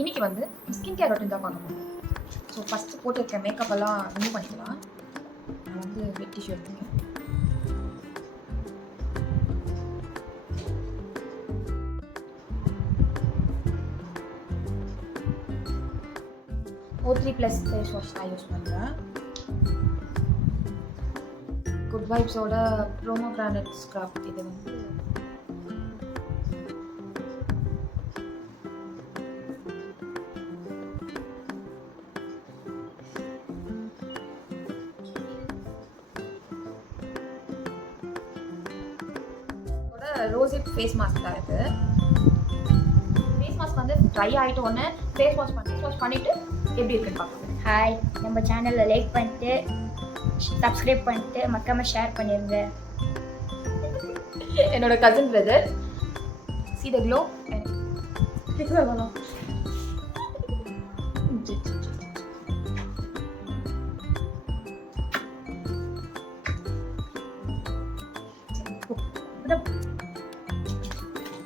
இன்னைக்கு வந்து skin care routine தான் பார்க்க போகிறோம். ஸோ ஃபஸ்ட்டு போட்டுருக்க மேக்கப் எல்லாம் ரிமூவ் பண்ணிக்கலாம். நான் வந்து வெட் டிஷ்யூ எடுத்துக்கேன். O3+ ஃபேஸ் வாஷ் தான் யூஸ் பண்ணுறேன். குட் வைப்ஸோட ப்ரோமோகிரானட் ஸ்க்ரப். இது வந்து ரோசிப் ஃபேஸ் மாஸ்க் தான். இது ஃபேஸ் மாஸ்க் வந்து ட்ரை ஆகிட்ட உடனே ஃபேஸ் வாஷ் பண்ணிவிட்டு எப்படி இருக்குன்னு பார்க்கலாம். ஹாய், நம்ம சேனலில் லைக் பண்ணிட்டு சப்ஸ்கிரைப் பண்ணிட்டு மறக்காம ஷேர் பண்ணிடுங்க. என்னோட cousin brother see the glow.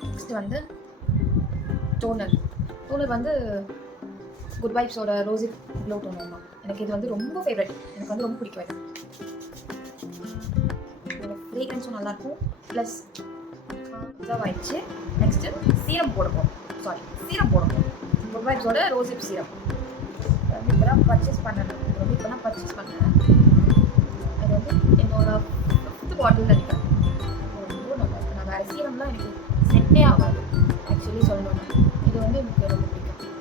Next வந்து டோனர் வந்து குட் வைப்ஸோட ரோசிப் க்ளோ டோனர் தான். எனக்கு இது வந்து ரொம்ப ஃபேவரட். எனக்கு வந்து ரொம்ப பிடிக்கும். இது ஃப்ரேக்ரன்ஸும் நல்லாயிருக்கும். ப்ளஸ் ரிசர்வ் ஆயிடுச்சு. நெக்ஸ்ட்டு சீரம் போடுவோம். குட் வைப்ஸோட ரோசிப் சீரம் வந்து இப்போ தான் பர்ச்சேஸ் பண்ணேன். அது வந்து என்னோட 5th பாட்டில் நினைக்கிறேன். ரொம்ப நல்லா இருக்கு. நான் வேறு சீரம்லாம் எனக்கு செட்டே ஆகாது ஆக்சுவலி சொல்லணும்னா. இது வந்து எனக்கு ரொம்ப பிடிக்கும்.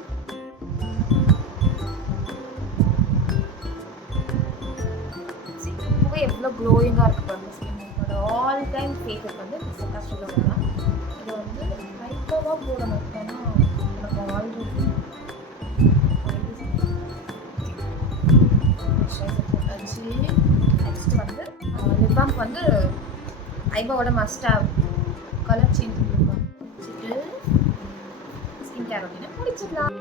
இப்போவே எவ்வளோ க்ளோயிங்காக இருக்குது பாருங்க ஸ்கின். என்னோட ஆல் டைம் ஃபேவரட் வந்து கஷ்டத்தில் வரலாம். இது வந்து லைட்டாக போடணும். ஏன்னா எனக்கு ஆல்ரெடி போட்டாச்சு. நெக்ஸ்ட் வந்து லிப் பாம் வந்து ஐபாவோட மஸ்டாக கலர் சேஞ்ச் வச்சுட்டு ஸ்கின் கேர் ரொட்டீனை முடிச்சிடலாம்.